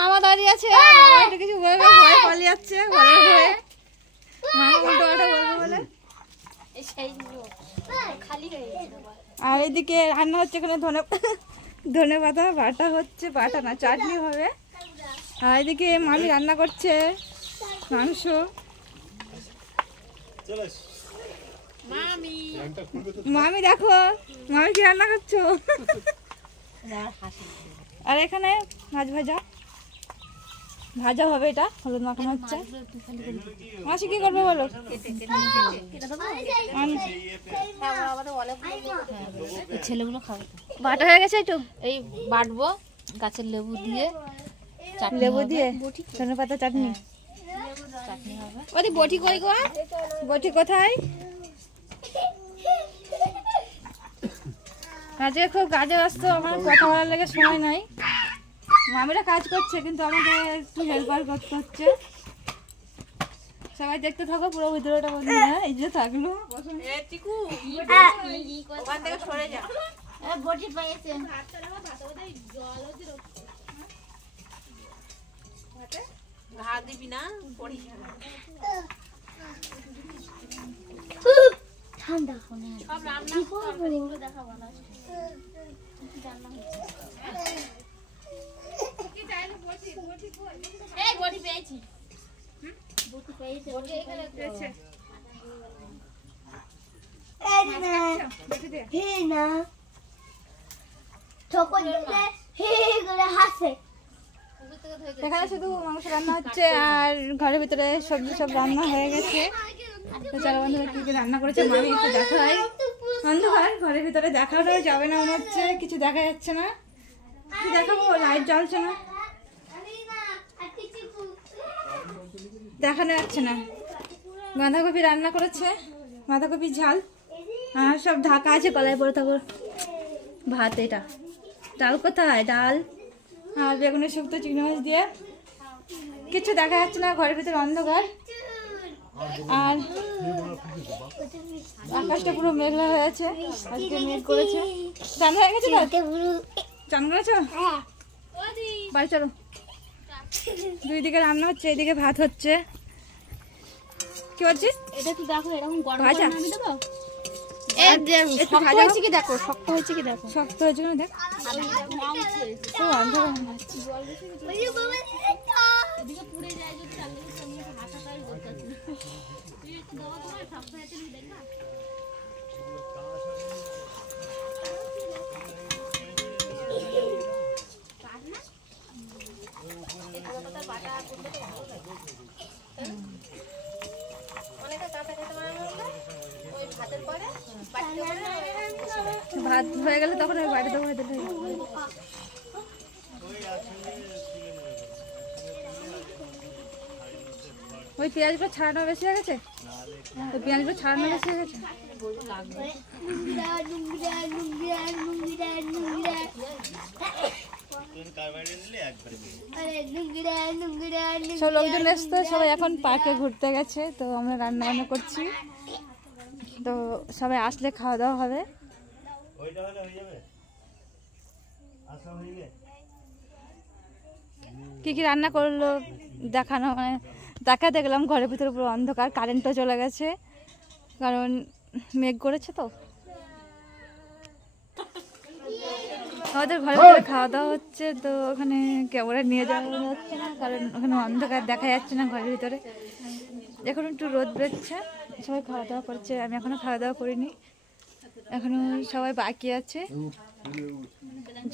মামা দাঁড়িয়ে আছে, একটু কিছু বলবে, ভয় পালিয়ে যাচ্ছে ঘরের হয়ে। মামা উল্টো পাল্টা বলবে বলে। আর এদিকে রান্না হচ্ছে, এখানে ধনে পাতা বাটা হচ্ছে, বাটা না চাটনি হবে। আর এদিকে মামি রান্না করছে মাংস। মামি দেখো, মামি কি রান্না করছো? আর এখানে মাছ ভাজা হবে, এটা হলুদ মাখানো হচ্ছে। মাসি কি করবে বলো? ছেলেগুলো খাবে। বাটা হয়ে গেছে, একটু এই বাটবো গাছের লেবু দিয়ে, লেবু দিয়ে ধনে পাতা চাটনি হবে। ওদি বটি কই গো? বটি কোথায়? কাজে খুব কাজে ব্যস্ত, আমার কথা বলার লেগে সময় নাই। মামিরা কাজ করছে কিন্তু আমাকে একটু হেল্পার করতে হচ্ছে। সবাই দেখতে থাকো পুরো ভিডিওটা বন্ধুরা। এই যে থাকলো ওখান থেকে সরে যা। বটি পাইছে ঘা দিবি না, পড়ি ঠান্ডা সব রান্না করে দেখাবো না। এই বটি পেয়েছি, বটি পেয়েছে, বটি এখানে পেয়েছে। এই না হে না ঠোকর দিলে হে করে হাসে। এখানে শুধু মাংস রান্না হচ্ছে আর ঘরের ভিতরে সবজি সব রান্না হয়ে গেছে। তো চলো বন্ধুরা কি কি রান্না করেছে মামি একটু দেখাই। অন্ধকার ঘরের ভিতরে দেখানো যাবে না, মনে হচ্ছে কিছু দেখা যাচ্ছে না। কি দেখাবো, লাইট জ্বলছে না, দেখানো যাচ্ছে না। বাঁধাকপি রান্না করেছে, বাঁধাকপি ঝাল, আর সব ঢাকা আছে কলাই পরে থাকো ভাত। এটা ডাল কোথায়? ডাল আর বেগুনের শুক্তো চিংড়ি মাছ দিয়ে। কিছু দেখা যাচ্ছে না, ঘরের ভিতরে অন্ধকার। আর আকাশটা পুরো মেঘলা হয়ে আছে, আজকে মেঘ করেছে। চান হয়ে গেছে? চান করেছো? বাড়ি চলো। দুই দিকে রান্না হচ্ছে, এইদিকে ভাত হচ্ছে। কি বলছিস? এটা তো দেখো এরকম গরম ভাজা আমি দেবো। শক্ত হয়েছে কি দেখো, শক্ত হয়েছে কি দেখো, শক্ত হয়েছে কিনা দেখ। ও অন্ধকার হচ্ছে। এদিকে পুড়ে যায় যদি চালিয়ে সামনে ভাষাটাই বলতেছি না। তুই একটু দাও তোমার শক্ত হয়েছে তুমি দেখবা। ভাত হয়ে গেলে তখন আমি বাড়ি দেবো। ওই পেঁয়াজগুলো ছাড়ানো বেশি হয়ে গেছে, ওই পেঁয়াজগুলো ছাড়ানো বেশি হয়ে গেছে। সব লোকজন এসছে, সবাই এখন পার্কে ঘুরতে গেছে। তো আমরা রান্না বান্না করছি, তো সবাই আসলে খাওয়া দাওয়া হবে। কি কি রান্না করলো দেখানো, মানে দেখাতে গেলাম। ঘরের ভিতরে পুরো অন্ধকার, কারেন্টও চলে গেছে কারণ মেঘ করেছে। তো আমাদের ঘরে ভিতরে খাওয়া দাওয়া হচ্ছে, তো ওখানে ক্যামেরা নিয়ে যাওয়া যাচ্ছে না কারণ ওখানে অন্ধকার, দেখা যাচ্ছে না ঘরের ভিতরে। এখন একটু রোদ বেরোচ্ছে, সবাই খাওয়া দাওয়া করছে। আমি এখনো খাওয়া দাওয়া করিনি, এখনো সবাই বাকি আছে।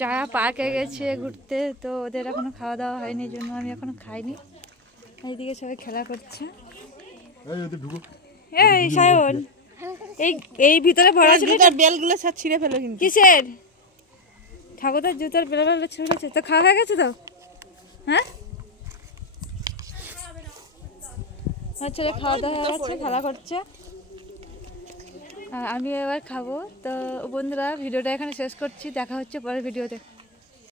যারা পার্কে গেছে ঘুরতে, তো ওদের এখনো খাওয়া দাওয়া হয়নি, এই জন্য আমি এখনো খাইনি। এইদিকে সবাই খেলা করছে। এই সায়ন, এই ভিতরে ভরা ছিল বেলগুলো সব ছিঁড়ে ফেলো। কিন্তু কিসের? ঠাকুরদার জুতার বেলা ছেড়েছে। তো খাওয়া হয়ে গেছে তো? হ্যাঁ, ছেলে খাওয়া দাওয়া হয়ে গেছে, খেলা করছে। আর আমি এবার খাবো। তো বন্ধুরা ভিডিওটা এখানে শেষ করছি, দেখা হচ্ছে পরের ভিডিওতে।